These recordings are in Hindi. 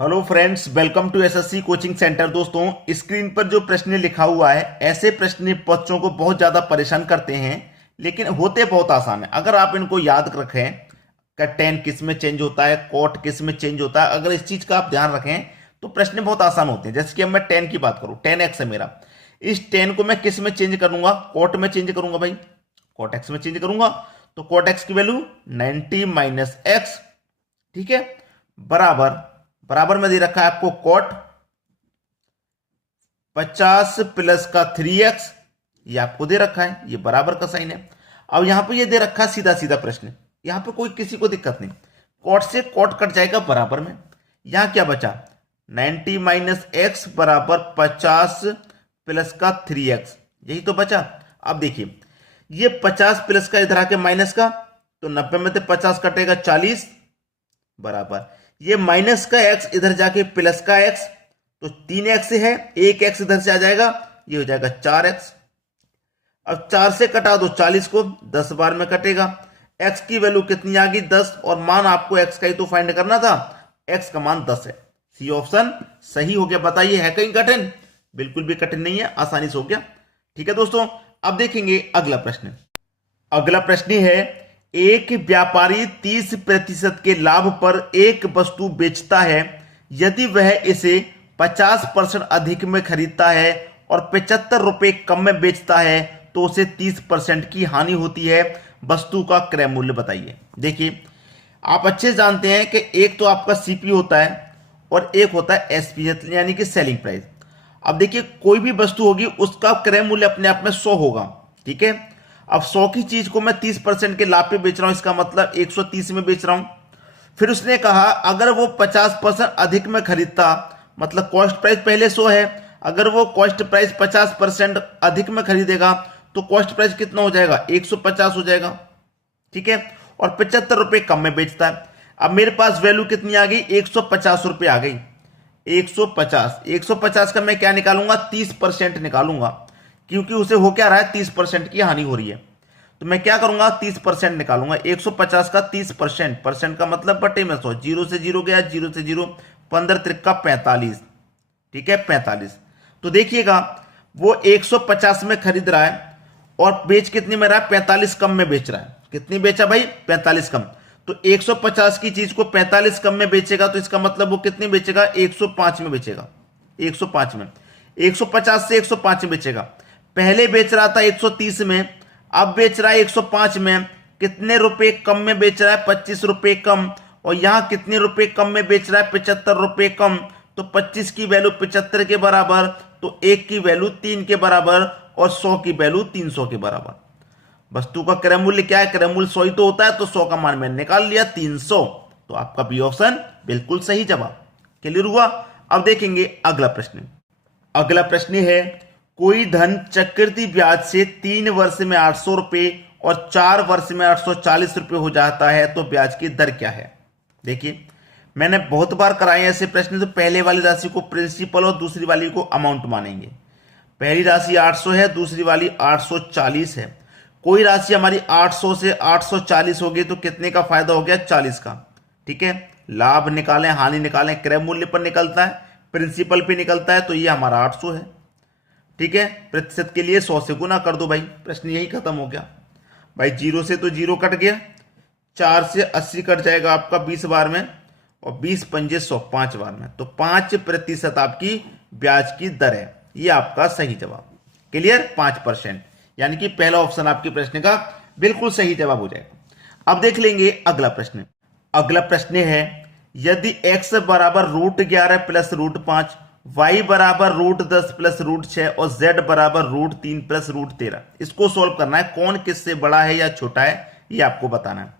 Hello friends, welcome to SSC coaching centre. दोस्तों, स्क्रीन पर जो प्रश्न लिखा हुआ है, ऐसे प्रश्न बच्चों को बहुत ज़्यादा परेशान करते हैं, लेकिन होते बहुत आसान है अगर आप इनको याद रखें कि टेन किस में चेंज होता है, कॉट किस में चेंज होता है। अगर इस चीज़ का आप ध्यान रखें तो प्रश्न बहुत आसान होते हैं। जैसे कि अब मैं टेन की बात करूँ, टेन एक्स है मेरा, इस टेन को मैं किस में चेंज करूंगा? कॉट में चेंज करूंगा भाई, कॉट एक्स में चेंज करूंगा। तो कॉट एक्स की वैल्यू 90 माइनस एक्स, ठीक है, बराबर बराबर में दे रखा है आपको कॉट 50 प्लस का 3x, ये आपको दे रखा है, ये बराबर का साइन है। अब यहां पे ये दे रखा है सीधा सीधा प्रश्न, यहां पे कोई किसी को दिक्कत नहीं, कॉट से कॉट कट जाएगा बराबर में। यहां क्या बचा? 90 माइनस एक्स बराबर 50 प्लस का 3x, यही तो बचा। अब देखिए, ये 50 प्लस का इधर आके माइनस का, तो 90 में से 50 कटेगा 40 बराबर, ये माइनस का x इधर जाके प्लस का x, तो 3x है, एक x इधर से आ जाएगा, ये हो जाएगा 4x। अब 4 से कटा दो 40 को, 10 बार में कटेगा। x की वैल्यू कितनी आ गई? 10, और मान आपको x का ही तो फाइंड करना था, x का मान 10 है। सी ऑप्शन सही हो गया। बताइए, है कहीं कठिन? बिल्कुल भी कठिन नहीं है, आसानी से हो गया। ठीक है दोस्तों, अब देखेंगे अगला प्रश्न। अगला प्रश्न है, एक व्यापारी 30% के लाभ पर एक वस्तु बेचता है। यदि वह इसे 50% अधिक में खरीदता है और 75 रुपए कम में बेचता है तो उसे 30% की हानि होती है। वस्तु का क्रय मूल्य बताइए। देखिए, आप अच्छे जानते हैं कि एक तो आपका सीपी होता है और एक होता है एसपी, यानी कि सेलिंग प्राइस। अब देखिए, कोई भी वस्तु होगी उसका क्रय मूल्य अपने आप में 100 होगा, ठीक है। अब 100 की चीज को मैं 30% के लाभ पे बेच रहा हूं, इसका मतलब 130 में बेच रहा हूं। फिर उसने कहा अगर वो 50% अधिक में खरीदता, मतलब कॉस्ट प्राइस पहले 100 है, अगर वो कॉस्ट प्राइस 50% अधिक में खरीदेगा तो कॉस्ट प्राइस कितना हो जाएगा? 150 हो जाएगा, ठीक है। और 75 रुपए कम में बेचता है। अब मेरे पास वैल्यू कितनी आ गई? 150 रुपए आ गई। 150 का मैं क्या निकालूंगा? 30% निकालूंगा, क्योंकि उसे हो क्या रहा है? 30% की हानि हो रही है। तो मैं क्या करूंगा? 30% निकालूंगा। 150 का 30%, परसेंट का मतलब बटे में 100, जीरो से जीरो गया, जीरो से जीरो, 15 त्रिका 45, ठीक है, 45। तो देखिएगा, वो 150 में खरीद रहा है और बेच कितनी में रहा है? 45 कम में बेच रहा है। कितनी बेचा भाई? 45 कम। तो 150 की चीज को 45 कम में बेचेगा, तो इसका मतलब वो कितनी बेचेगा? 105 में बेचेगा, 105 में। 150 से 105 में बेचेगा। पहले बेच रहा था 130 में, अब बेच रहा है 105 में। कितने रुपए कम में बेच रहा है? 25 रुपए कम। और यहां कितने रुपए कम में बेच रहा है? 75 रुपए कम। तो 25 की वैल्यू 75 के बराबर, तो 1 की वैल्यू 3 के बराबर, और 100 की वैल्यू 300 के बराबर। वस्तु का क्रय मूल्य क्या है? क्रय मूल्य 100 ही तो होता है, तो 100 का मान मैंने निकाल लिया 300। तो आपका बी ऑप्शन बिल्कुल सही जवाब। क्लियर हुआ? अब देखेंगे अगला प्रश्न। अगला प्रश्न है, कोई धन चक्रवृद्धि ब्याज से 3 वर्ष में 800 रुपए और 4 वर्ष में 840 रुपए हो जाता है, तो ब्याज की दर क्या है? देखिए, मैंने बहुत बार कराए ऐसे प्रश्न। तो पहले वाली राशि को प्रिंसिपल और दूसरी वाली को अमाउंट मानेंगे। पहली राशि 800 है, दूसरी वाली 840 है। कोई राशि हमारी 800 से 840 होगी, तो कितने का फायदा हो गया? 40 का, ठीक है। लाभ निकालें, हानि निकालें, क्रय मूल्य पर निकलता है, प्रिंसिपल पे निकलता है, तो ये हमारा 800 है, ठीक है। प्रतिशत के लिए 100 से गुना कर दो भाई, प्रश्न यही खत्म हो गया भाई। जीरो से तो जीरो कट गया, 4 से 80 कट जाएगा आपका 20 बार में, और 20 पंजे 100, 5 बार में। तो 5% आपकी ब्याज की दर है, ये आपका सही जवाब। क्लियर? 5%, यानी कि पहला ऑप्शन आपके प्रश्न का बिल्कुल सही जवाब हो जाएगा। अब देख लेंगे अगला प्रश्न। अगला प्रश्न है, यदि x बराबर √11 प्लस √5, y बराबर √10 प्लस √6 और z बराबर √3 प्लस √13, इसको सोल्व करना है। कौन किससे बड़ा है या छोटा है, ये आपको बताना है।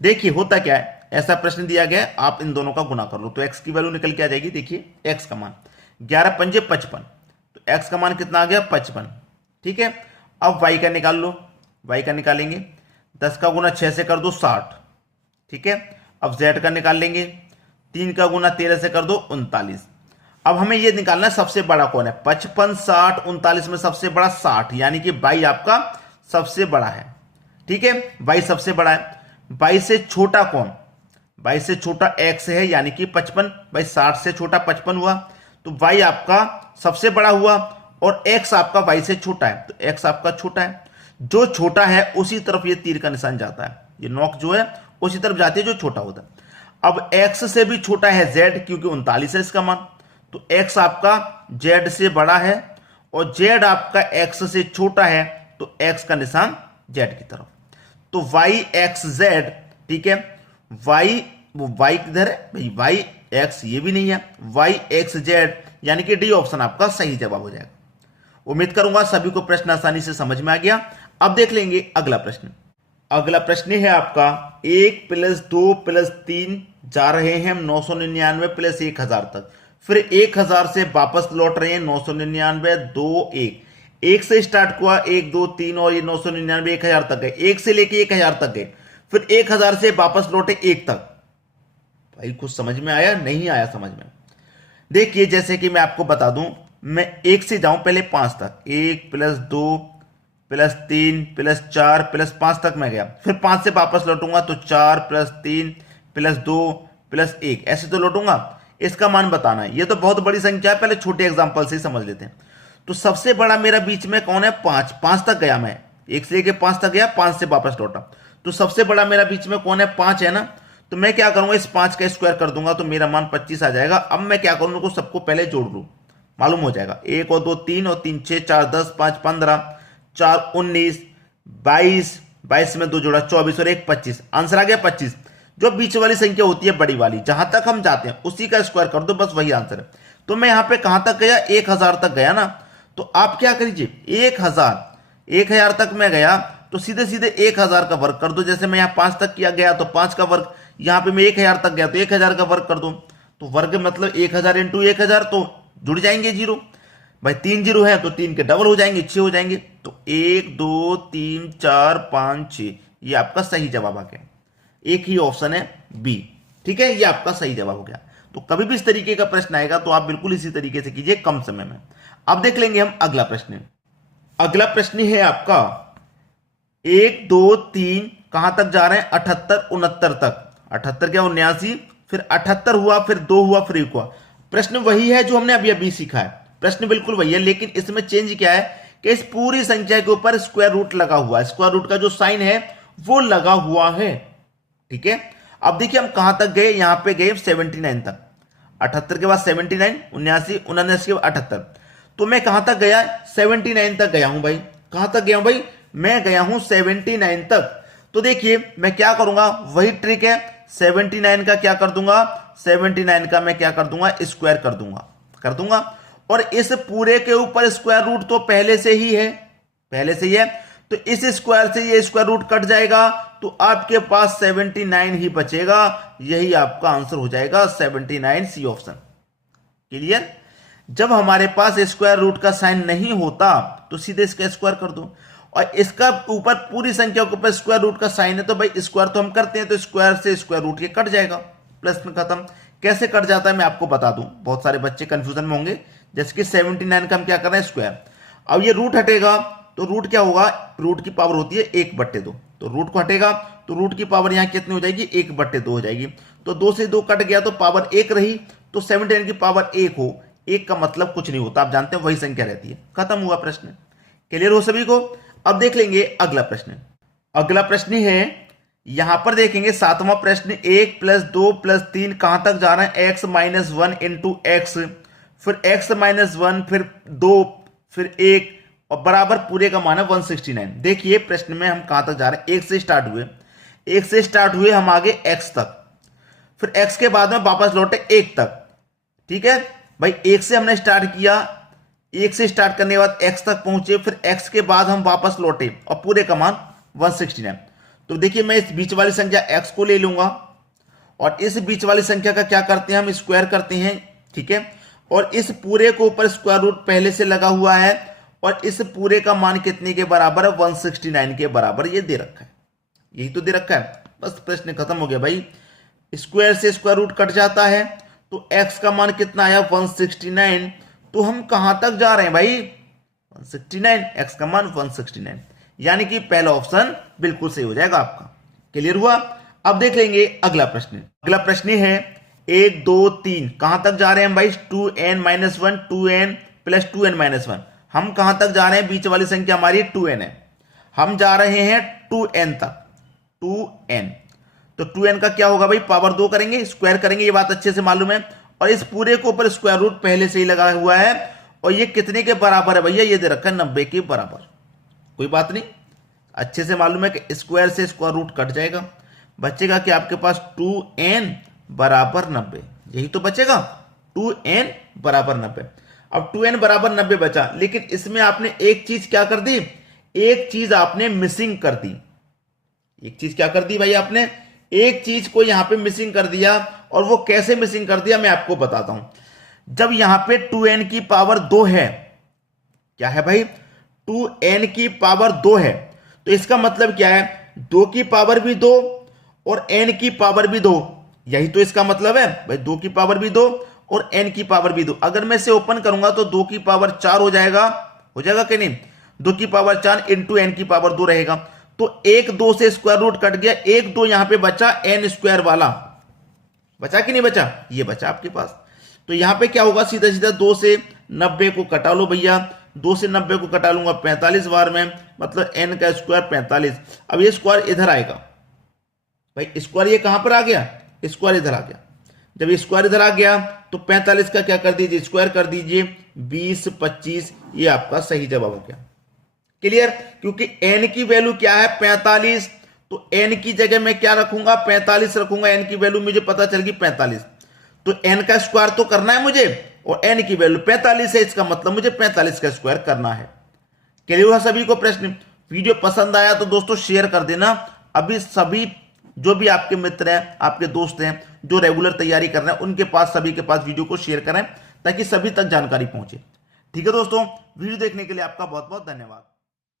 देखिए, होता क्या है, ऐसा प्रश्न दिया गया है, आप इन दोनों का गुना कर लो, तो x की वैल्यू निकल के आ जाएगी। देखिए, x का मान 11 पंजे 55, तो x का मान कितना आ गया? 55, ठीक है। अब y का निकाल लो, y का निकालेंगे, 10 का गुना 6 से कर दो 60, ठीक है। अब z का निकाल लेंगे, 3 का गुना 13 से कर दो 39। अब हमें यह निकालना है सबसे बड़ा कौन है। 55, 60, 39 में सबसे बड़ा 60, यानी कि y आपका सबसे बड़ा है, ठीक है। y सबसे बड़ा है। 22 से छोटा कौन? y से छोटा x है यानी कि 55, भाई 60 से छोटा 55 हुआ, तो y आपका सबसे बड़ा हुआ और x आपका y से छोटा है, तो x आपका छोटा है। जो छोटा है उसी तरफ ये तीर का निशान जाता है, ये नोक जो है उसी तरफ जाती है जो छोटा होता है। अब x से भी छोटा है z, क्योंकि 39 है इसका मान, तो x आपका z से बड़ा है और z आपका x से छोटा है, तो x का निशान z की तरफ। तो y x z, ठीक है, y किधर है भाई, y x ये भी नहीं है, y x z, यानी कि डी ऑप्शन आपका सही जवाब हो जाएगा। उम्मीद करूंगा सभी को प्रश्न आसानी से समझ में आ गया। अब देख लेंगे अगला प्रश्न। अगला प्रश्न है आपका 1 + 2 + 3 जा रहे हैं हम 999 + 1000 तक, फिर 1000 से वापस लौट रहे हैं 999 2 1, 1 से स्टार्ट हुआ 1 2 3 और ये 999 1000 तक गए, 1 से लेके 1000 तक गए, फिर 1000 से वापस लौटे 1 तक। भाई कुछ समझ में आया, नहीं आया समझ में? देखिए जैसे कि मैं आपको बता दूं, मैं 1 से जाऊं पहले 5 तक, 1 + 2 + 3 + 4 + 5 तक मैं गया, फिर 5 से वापस लौटूंगा तो 4 + 3 + 2 + 1, ऐसे तो लौटूंगा। इसका मान बताना है, ये तो बहुत बड़ी संख्या है, पहले छोटे एग्जांपल से ही समझ लेते हैं। तो सबसे बड़ा मेरा बीच में कौन है, 5, 5 तक गया मैं, 1 से लेके 5 तक गया, 5 से वापस लौटा, तो सबसे बड़ा मेरा बीच में कौन है, 5 है ना। तो मैं क्या करूंगा, इस 5 का स्क्वायर कर दूंगा तो मेरा मान 25 आ जाएगा। अब मैं क्या करूंगा, उनको सबको पहले जोड़ लूं, मालूम हो जाएगा, 1 और 2 3 और 3 6 4 10 5 15 4 19 22, 22 में 2 जोड़ा 24 और 1 25, आंसर आ गया 25। जो बीच वाली संख्या होती है बड़ी वाली, जहां तक हम जाते हैं उसी का स्क्वायर कर दो, बस वही आंसर है। तो मैं यहां पे कहां तक गया, 1000 तक गया ना। तो आप क्या करिए, 1000 तक मैं गया तो सीधे सीधे 1000 का वर्ग कर दो। जैसे मैं यहाँ 5 तक किया गया तो 5 का वर्ग, यहाँ पे मैं 1000 तक गया तो 1000 का वर्ग कर दो, तो वर्ग मतलब 1000 × 1000, तो जुड़ जाएंगे जीरो, भाई 3 जीरो है तो 3 के डबल हो जाएंगे, 6 हो जाएंगे। तो 1 2 3 4 5 6, ये आपका सही जवाब आ गया। एक ही ऑप्शन है बी, ठीक है, ये आपका सही जवाब हो गया। तो कभी भी इस तरीके का प्रश्न आएगा तो आप बिल्कुल इसी तरीके से कीजिए कम समय में। अब देख लेंगे हम अगला प्रश्न। अगला प्रश्न है आपका 1 2 3 कहां तक जा रहे हैं, 78 69 तक, 78 क्या 79, फिर 78 हुआ, फिर 2 हुआ, फिर 1 हुआ। प्रश्न वही है जो हमने अभी अभी सीखा है, प्रश्न बिल्कुल वही है, लेकिन इसमें चेंज क्या है कि इस पूरी संख्या के ऊपर स्क्वायर रूट लगा हुआ है, स्क्वायर रूट का जो साइन है वो लगा हुआ है, ठीक है। अब देखिए हम कहां तक गए, यहां पे गए 79 तक, 78 के बाद 79, 79 79 के बाद 78, तो मैं कहां तक गया, 79 तक गया हूं भाई। कहां तक गया हूं भाई, मैं गया हूं 79 तक। तो देखिए मैं क्या करूंगा, वही ट्रिक है, 79 का क्या कर दूंगा, 79 का मैं क्या कर दूंगा, स्क्वायर कर दूंगा, और इस पूरे के ऊपर स्क्वायर रूट तो पहले से ही है, तो इस स्क्वायर से ये स्क्वायर रूट कट जाएगा, तो आपके पास 79 ही बचेगा। यही आपका आंसर हो जाएगा 79, सी ऑप्शन। क्लियर? जब हमारे पास स्क्वायर रूट का साइन नहीं होता तो सीधे इसका स्क्वायर कर दो, और इसका ऊपर पूरी संख्या के ऊपर स्क्वायर रूट का साइन है तो भाई स्क्वायर तो हम करते हैं, तो स्क्वायर से स्क्वायर रूट ये कट जाएगा, प्लस में खत्म। कैसे कट जाता है मैं आपको बता दूं, बहुत सारे बच्चे कंफ्यूजन में होंगे। जैसे कि 79 का हम क्या कर रहे हैं, स्क्वायर, अब ये रूट हटेगा तो रूट क्या होगा, रूट की पावर होती है 1/2, तो रूट को हटेगा तो रूट की पावर यहां कितनी हो जाएगी, 1/2 हो जाएगी। तो 2 से 2 कट गया तो पावर 1 रही, तो 79 की पावर 1 हो, 1 का मतलब कुछ नहीं होता, आप जानते हैं वही संख्या रहती है। खत्म हुआ प्रश्न। क्लियर हो सभी को? अब देख लेंगे अगला प्रश्न। अगला प्रश्न है, यहां पर देखेंगे 7वां प्रश्न, 1 + 2 + 3 कहां तक जा रहे हैं, x - 1 × x, फिर x - 1, फिर 2, फिर 1, और बराबर पूरे का मान है 169। देखिए प्रश्न में हम कहां तक जा रहे हैं, 1 से स्टार्ट हुए हम आगे x तक, फिर x के बाद में वापस लौटे 1 तक, ठीक है भाई। 1 से हमने स्टार्ट किया, 1 से स्टार्ट करने के बाद x तक पहुंचे, फिर x के बाद हम वापस लौटे और पूरे का मान 169। तो देखिए मैं इस बीच वाली संख्या x को ले लूंगा, और इस बीच वाली संख्या का क्या करते हैं, हम स्क्वायर करते हैं, ठीक है। और इस पूरे को ऊपर स्क्वायर रूट पहले से लगा हुआ है, और इस पूरे का मान कितने के बराबर है, 169 के बराबर ये दे रखा है, यही तो दे रखा है। बस प्रश्न खत्म हो गया भाई। स्क्वायर से स्क्वायर रूट कट जाता है, तो x का मान कितना आया, 169। तो हम कहां तक जा रहे हैं भाई, 169, x का मान 169, यानी कि पहला ऑप्शन बिल्कुल सही हो जाएगा आपका। क्लियर हुआ? अब देख लेंगे अगला प्रश्न। अगला प्रश्न है 1 2 3, कहां तक जा रहे हैं भाई? 2n-1, 2n plus 2n-1। हम कहां तक जा रहे हैं? बीच वाली संख्या हमारी 2n है, हम जा रहे हैं 2n तक, 2n। तो 2n का क्या होगा भाई? पावर 2 करेंगे, स्क्वायर करेंगे, ये बात अच्छे से मालूम है। और इस पूरे के ऊपर स्क्वायर रूट पहले से ही लगा हुआ है। और ये कितने के बराबर है भैया? ये दे रखा है 90 के बराबर। कोई बात नहीं, अच्छे से मालूम है कि स्क्वायर से स्क्वायर रूट कट जाएगा, बचेगा कि आपके पास 2n बराबर 90, यही तो बचेगा, 2n बराबर 90। अब 2n बराबर 90 बचा, लेकिन इसमें आपने एक चीज क्या कर दी? एक चीज आपने मिसिंग कर दी। एक चीज क्या कर दी भाई? आपने एक चीज को यहां पे मिसिंग कर दिया। और वो कैसे मिसिंग कर दिया मैं आपको बताता हूं। जब यहां पे 2n की पावर 2 है, क्या है भाई? 2n की पावर 2 है, तो इसका मतलब क्या है? 2 की पावर भी 2 और n की पावर भी 2, यही तो इसका मतलब है भाई। 2 की पावर भी 2 और n की पावर भी 2। अगर मैं इसे ओपन करूंगा तो 2 की पावर 4 हो जाएगा कि नहीं? 2 की पावर 4 इंटू n की पावर 2 रहेगा। तो 1 2 से स्क्वायर रूट कट गया, 1 2 यहां पे बचा n स्क्वायर वाला, बचा कि नहीं बचा? ये बचा आपके पास। तो यहां पे क्या होगा? सीधा सीधा 2 से 90 को कटा लो भैया, 2 से 90 को कटा लूंगा 45 बार में, मतलब n का स्क्वायर 45। अब ये स्क्वायर इधर आएगा भाई, स्क्वायर ये कहां पर आ गया? स्क्वायर इधर आ गया। जब ये स्क्वायर इधर आ गया तो 45 का क्या कर दीजिए? स्क्वायर कर दीजिए, 20 25, ये आपका सही जवाब हो गया। क्लियर? क्योंकि n की वैल्यू क्या है? 45। तो n की जगह मैं क्या रखूंगा? 45 रखूंगा। n की वैल्यू मुझे पता चल गई 45, तो n का स्क्वायर तो करना है मुझे, और n की वैल्यू 45 है, इसका मतलब मुझे 45 का स्क्वायर करना है। क्लियर हुआ सभी को प्रश्न? वीडियो पसंद आया तो दोस्तों शेयर कर देना। अभी सभी जो भी आपके मित्र हैं, आपके दोस्त हैं जो रेगुलर तैयारी कर रहे हैं, उनके पास, सभी के पास वीडियो को शेयर करें ताकि सभी तक जानकारी पहुंचे। ठीक है दोस्तों, वीडियो देखने के लिए आपका बहुत बहुत धन्यवाद।